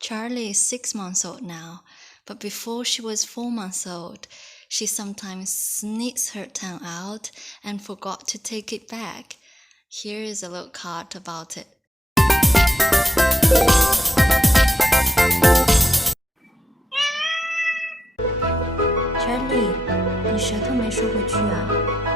Charlie is 6 months old now, but before she was 4 months old, she sometimes sneaks her tongue out and forgot to take it back. Here is a little card about it. Charlie, 你舌头没收回去啊？